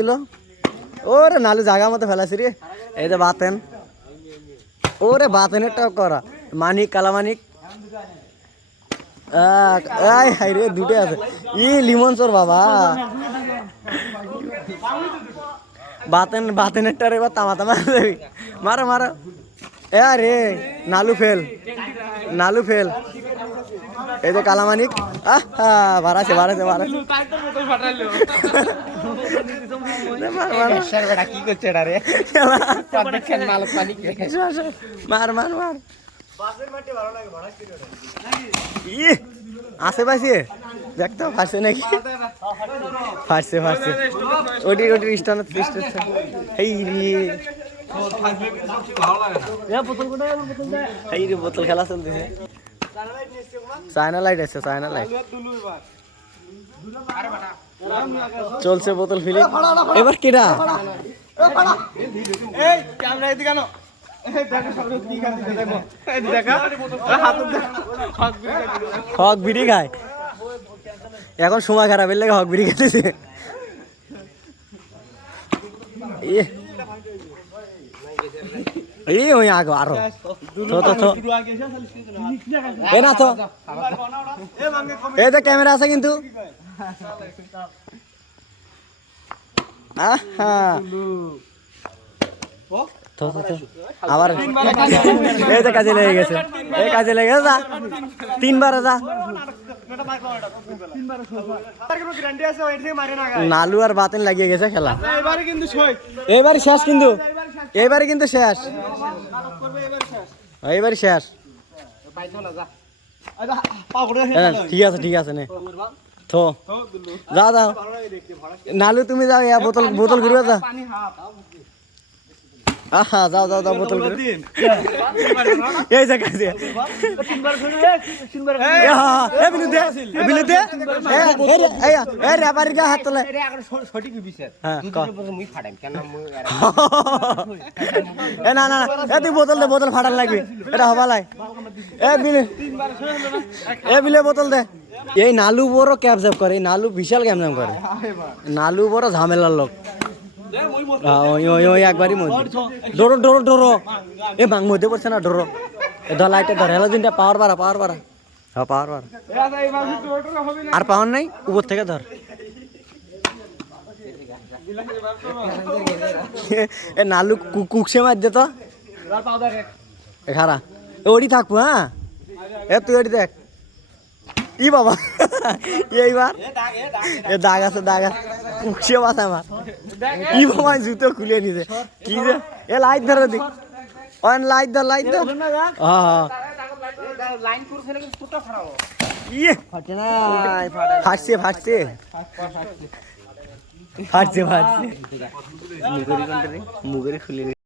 দিল। ওরে নালু জায়গা মতো ফেলাছি রে। এই যে বাতেন। ওরে বাতেনেরটাও করা। মানিক কালামানিক আয় হাই রে দুটো আছে। ই লিমন চোর বাবা। বাতেন বাতেনেরটা এবার তামা তামা মারো মারো। এ রে, নালু ফেল। নালু ফেল। এই যে কালামানিক। বাড়াছে বাড়াছে বাড়াছে মার মার মার। ই দেখতো ফাঁসে নাকি? ফাঁসছে ফাঁসছে ওটি ওটি স্টান এই রে। এই রে বোতল খেলা চলতেছে। চায়না লাইট আছে চায়না লাইট চলছে বোতল ফিলি এবার কেডা? হক বিড়ি খায়। এখন সময় খারাপ এর লাগে হক বিড়ি খেতেছে। ইয়ে। এই ওই আগে, আরও। তো তো তো এ না তো এই তো ক্যামেরা আছে কিন্তু। আহা। তো তো আবার এই তো কাজে লেগে গেছে। এই কাজে লেগে যা। তিনবার যা। গ্যারান্টি আছে ওই থেকে মারে না নালু আর বাতেন লাগিয়ে গেছে খেলা। এবারে কিন্তু এবারে শেষ কিন্তু। এবারে কিন্তু শেষ। এবারে শেষ। করে হ্যাঁ, ঠিক আছে ঠিক আছে নে। থো। যাও যাও নালু তুমি যাও ইয়া বোতল বোতল ঘুরবে যা। আহা যাও যাও যাও বোতল ঘুরে এই এ দে এ দে এ এ রে, এই এ রে বাড়ি গা হাত তোলে। সঠিক বিচার হ্যাঁ মুই ফাটাম কেন মুই এ না না এ তুই বোতল দে বোতল ফাটার লাগবে। এটা হবা লাই এ বিলে এ বিলে বোতল দে। এই নালু বড় ক্যাব জ্যাপ করে এই নালু বিশাল ক্যাব জ্যাপ করে। নালু বড় ঝামেলার লোক। ওই ওই ওই একবারই মধ্যে ডোরো ডোরো ডোরো এ বাং মধ্যে পড়ছে না ডোরো এ ধর লাইটে ধর, হেলা দিনটা পাওয়ার বাড়া পাওয়ার বাড়া। হ্যাঁ পাওয়ার বাড়া। আর পাওয়ার নাই, উপর থেকে ধর। এ নালু কুকসে মার দে তো। এ খারা ওডি থাকব হ্যাঁ? এ তুই ওডি দেখ। ই বাবা। এইবার এ দাগ আছে দাগ আছে কুকসে মাথা মার ই বাবা জুতো খুলে নিছে কি যে এ লাইট ধরো দিক অন লাইট ধর লাইট ধর হ্যাঁ হ্যাঁ লাইন করে ফেলে কিন্তু তোটা ফাড়াবো ইয়ে ফাটছে না ফাটছে ফাটছে ফাটছে ফাটছে মুগেরি কোনটা রে মুগেরি খুলে